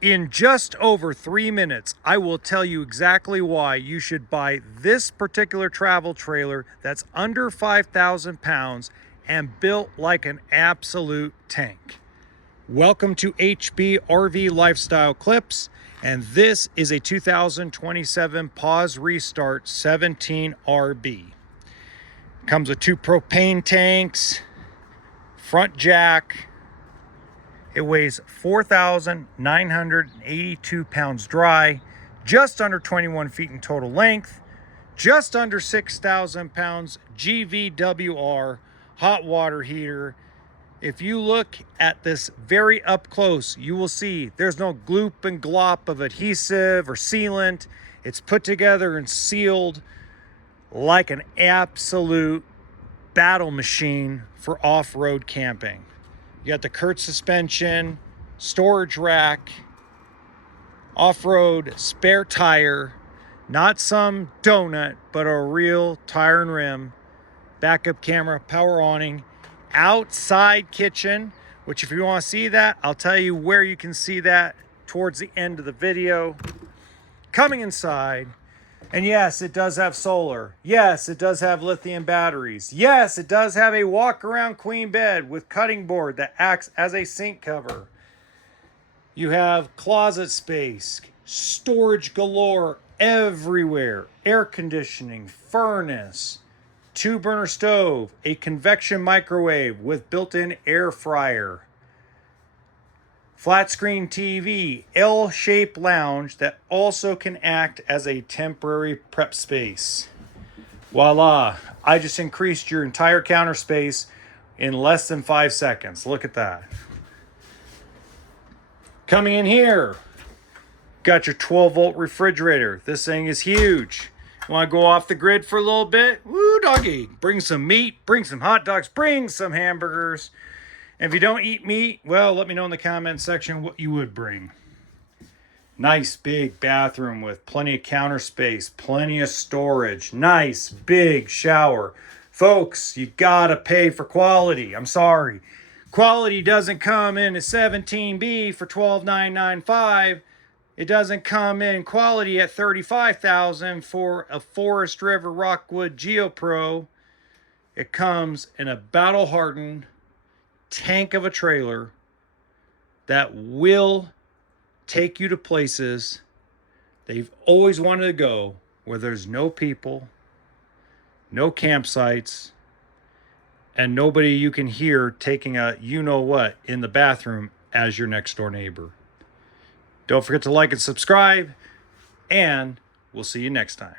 In just over 3 minutes, I will tell you exactly why you should buy this particular travel trailer that's under 5,000 pounds and built like an absolute tank. Welcome to HB RV Lifestyle Clips, and this is a 2027 Pause Restart 17RB. Comes with 2 propane tanks, front jack. It weighs 4,982 pounds dry, just under 21 feet in total length, just under 6,000 pounds GVWR hot water heater. If you look at this very up close, you will see there's no gloop and glop of adhesive or sealant. It's put together and sealed like an absolute battle machine for off-road camping. You got the Kurt suspension, storage rack, off-road spare tire, not some donut, but a real tire and rim, backup camera, power awning, outside kitchen, which if you want to see that, I'll tell you where you can see that towards the end of the video. Coming inside, and yes, it does have solar. Yes, it does have lithium batteries. Yes, it does have a walk-around queen bed with cutting board that acts as a sink cover. You have closet space, storage galore everywhere, air conditioning, furnace, 2-burner stove, a convection microwave with built-in air fryer, flat screen TV, L-shaped lounge that also can act as a temporary prep space. Voila, I just increased your entire counter space in less than 5 seconds. Look at that. Coming in here, got your 12-volt refrigerator. This thing is huge. Want to go off the grid for a little bit? Woo, doggy. Bring some meat, bring some hot dogs, bring some hamburgers. And if you don't eat meat, well, let me know in the comment section what you would bring. Nice big bathroom with plenty of counter space, plenty of storage, nice big shower. Folks, you gotta pay for quality. I'm sorry. Quality doesn't come in a 17B for $12,995. It doesn't come in quality at $35,000 for a Forest River Rockwood GeoPro. It comes in a battle-hardened tank of a trailer that will take you to places they've always wanted to go, where there's no people, no campsites, and nobody you can hear taking a you-know-what in the bathroom as your next-door neighbor. Don't forget to like and subscribe, and we'll see you next time.